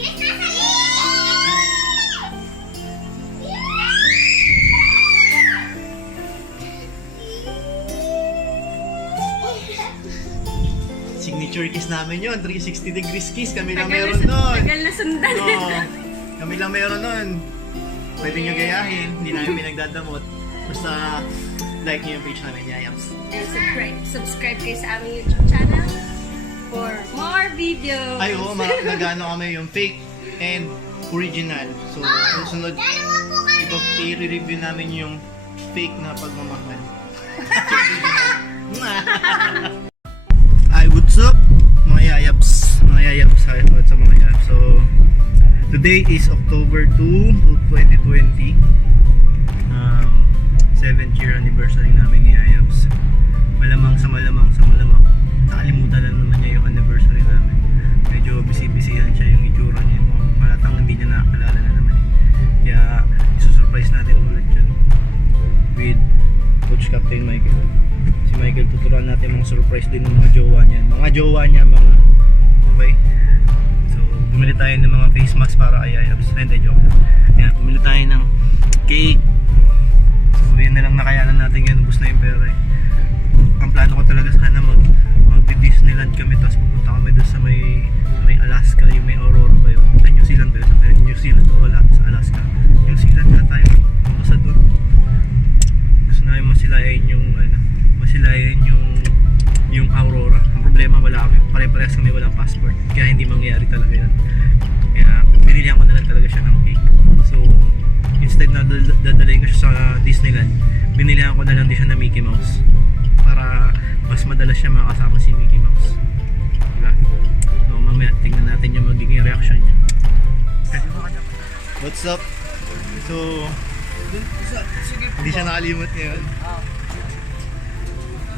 Signature kiss namin yun, 360 degrees kiss, kami lang meron nun. Tagal na sundan. Kami lang meron nun. Pwede nyo gayahin, hindi namin pinagdadamot. Basta like nyo yung page namin, Yayabs. And subscribe kayo sa aming YouTube channel for more videos. Ay oo, nagano kami yung fake and original. So, susunod, i-review namin yung fake na pagmamahal. Ay, what's up? Mga Yayabs. Mga Yayabs. Hi, what's up mga Yayabs? So, today is October 2, 2020. 7th year anniversary namin ni Yayabs. Malamang sa malamang. Nakalimutan na naman niya yung anniversary namin. Medyo busy-busyhan siya yung itsura niya. Malatang hindi niya nakakalala na naman. Kaya, isusurprise natin ulit yun. With Coach Captain Michael. Si Michael, tuturuan natin mga surprise din ng mga jowa niya. Okay? So, bumili tayo ng mga face mask para kay Yayabs. Hindi, joke. Yan, bumili tayo ng cake. So, yan na lang nakayanan natin ngayon. Ubus na yung pera eh. Ang plano ko talaga sana mag-Disneyland kami, tapos pupunta kami doon sa may Alaska, yung may Aurora ba yun? Ay, New Zealand ba yun? New Zealand o sa Alaska. New Zealand na tayo mabasa doon. Gusto namin masilayan yung Aurora. Ang problema, wala kami, pare-parehas kami walang passport, kaya hindi mangyayari talaga yun. Kaya binilihan ko na lang talaga siya ng cake. So instead na dadalhin ko siya sa Disneyland, binilihan ko na lang din siya ng Mickey Mouse para mas madalas siya makasama si Mickey Mouse, diba? So mamaya tingnan natin yung magiging reaction niya. What's up? So hindi siya nakalimot ngayon.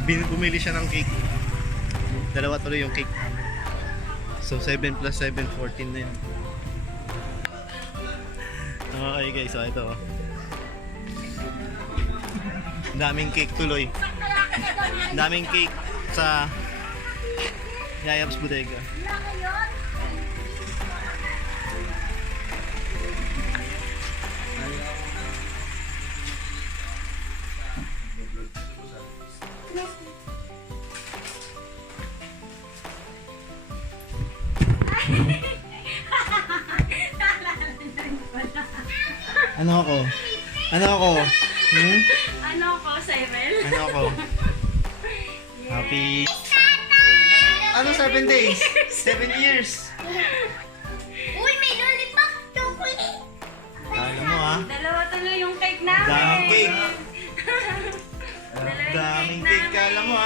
Bumili siya ng cake. Dalawa tuloy yung cake. So 7 plus 7, 14 na yun. Okay guys, so ito. Daming cake tuloy. Daming cake sa Yayabs Bodega. Ano ako? Hmm? Ano ako, Cyrel? Ano ako? Happy... Ano 7 days? 7 years? Uy, may lollipop chocolate! Kala mo ha? Dalawa tuloy yung cake namin. Daming cake! Dalawa yung Daming cake cake! Kala mo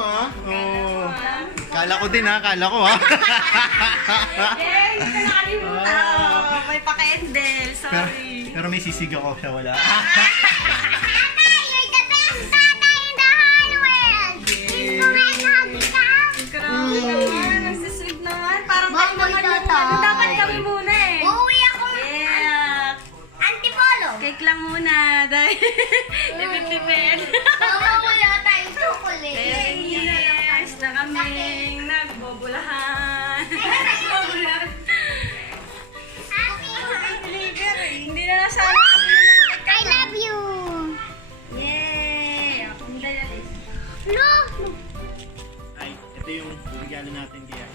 ha? Oh. namin. Kala ko din ha? Kala ko ha? Yay! Hindi ka nakalimutan. May paka-endel. Sorry. Pero may sisig ako siya, wala. Tatay, you're the best tatay in the whole world! Kumain ka! Grabe naman. Nagsisweet naman. Parang kayo naman yung tatay. ano. Dapat kami muna eh. Uuwi ako! Yeah. Antipolo! Cake lang muna. Dahil tipid-tipid. Mama, wala tayong chocolate. Yes, na kaming nagbobulahan. Hindi na sana kami ng cake. I love you! Yay! Ang dali. Look! Ay, ito yung regalo natin kaya.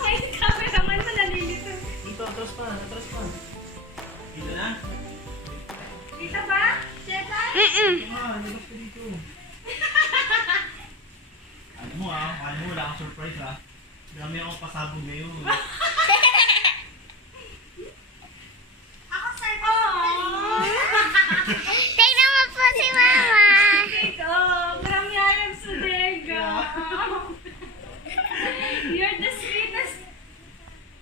Ay, cameraman mo nalilito. Dito, atras pa. Dito na? Kita ba? Cheta? Labas ka dito. Alam mo wala akong surprise ha. Dami akong pasabog ngayon. Ako sir. Aww! Tingnan mo po si Mama! Cake, oh! Marami alam sa dega. You're the sweetest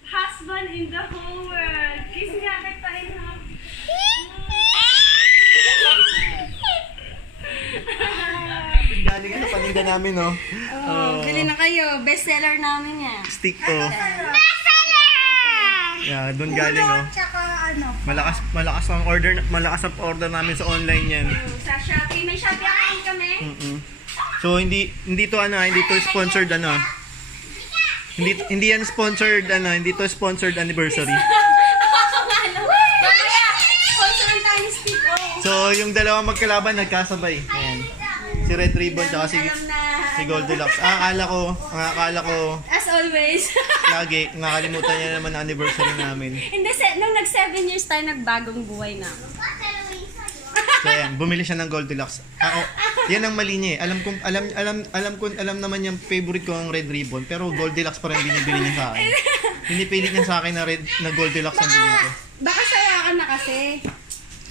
husband in the whole world. Kiss nga kita in half. namin, no? Oh, bili na kayo. Bestseller namin yan. Stick, oh. Bestseller! Yeah, doon galing, oh. Tsaka ano? Malakas ang order namin sa online yan. Sa Shopee. May Shopee account kami. So hindi to sponsored ano. Hindi yan sponsored ano, hindi to sponsored anniversary. Mamaya, sponsoran tayo ni Stick. So yung dalawang magkalaban nagkasabay. Ayan. Si Red Ribbon tsaka si Goldilocks. Akala ko As always. lagi nakalimutan niya naman ang anniversary namin. Hindi, nung nag 7 years tayo, nagbagong buhay na. So ayan, bumili siya ng Goldilocks. Yan ang mali niya eh. Alam naman yung favorite ko ang Red Ribbon, pero Goldilocks pa rin binibili niya sa akin. Pinipilit niya sa akin na Goldilocks ang bilhin ko. Baka sayakan na kasi.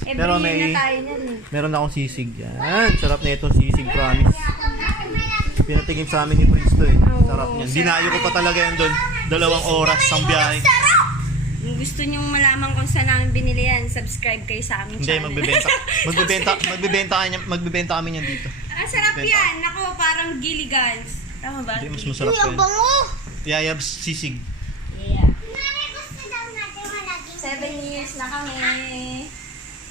Pero Every year na tayo yan eh. meron akong sisig yan. Sarap na itong sisig, promise. Pinatingin sa amin ni Prince to eh. Sarap niyan. Dinayo ko pa talaga yan doon. 2 oras ang biyahe. Kung gusto nyong malaman kung saan namin binili yan, subscribe kayo sa aming Hindi, channel. magbebenta kami yan dito. Ang sarap yan. Ako, parang giligans. Tama ba? Hindi, mas masarap Uy, yan. ang bango! Yayabs sisig. Yeah. Nanay, gusto daw natin malaging 7 years na kami.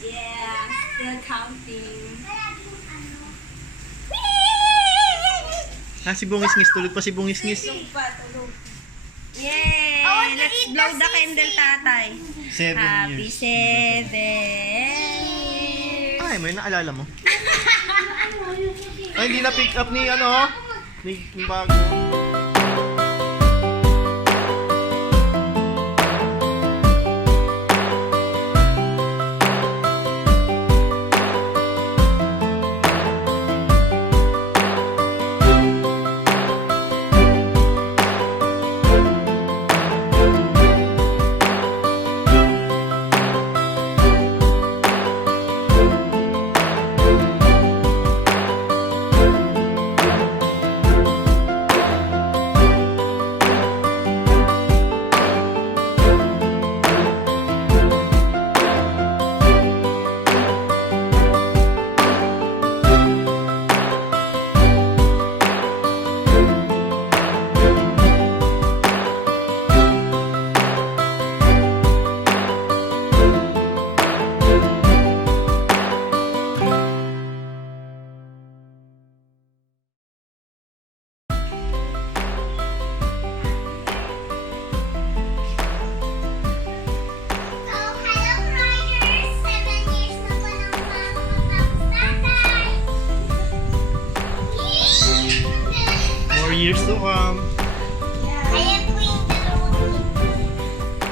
Yeah. Still counting. Si Bungis-ngis. Tulog pa si Bungis-ngis. Tulog pa, tulog. Yay! I want to Let's eat blow the the candle, tatay. 7 Happy years. 7 years. Ay, may naalala mo. Ay, hindi na pick up ni ano. Ni bago. So, hello riders! 7 years na po ng tatay! More years to come. Ayan po yung dalawang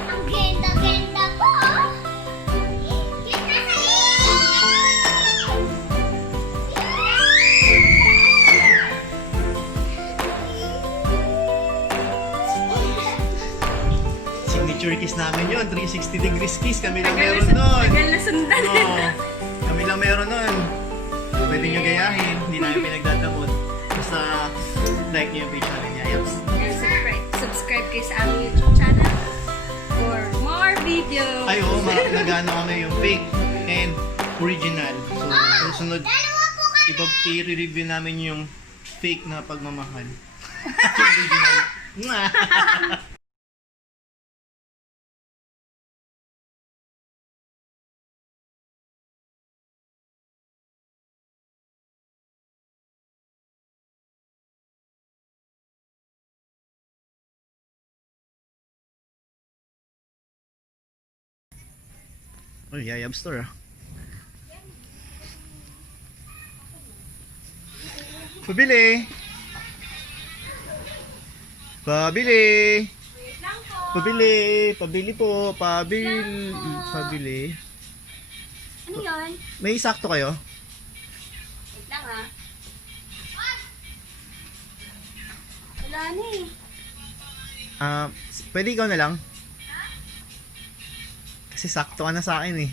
ang ganda-ganda po! Yun na sa Signature kiss namin yun. 360 degrees kiss. Kami lang meron nun. Tagal na sundan. Oo. Kami lang meron nun. Pwede nyo gayahin. Hindi namin pinagdadamot. Basta like nyo yung page namin, Yayabs. And subscribe kayo sa aming YouTube channel for more videos. Ay, oo. Nagano kami yung fake and original. So, kung sunod, dalawa po kayo! i-review namin yung fake na pagmamahal. Yung original. Mwah! Oh, Yayabs store ah. Pabili! Pabili! Pabili! Pabili po! Pabili! Ano yun? May sakto kayo? Wait lang ah. Wala na eh. Pwede ikaw na lang? Kasi sakto ka na sa akin eh.